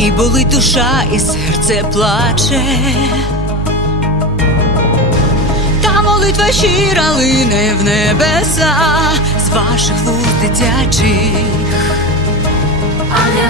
І болить душа, і серце плаче. Та молитва щира лине в небеса з ваших вуз дитячих. а не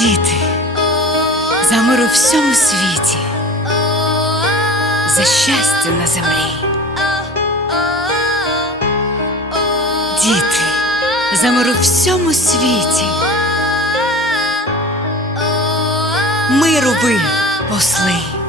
Діти, за мир у всьому світі, за щастя на землі. Діти, за мир у всьому світі. Миру ви, посли.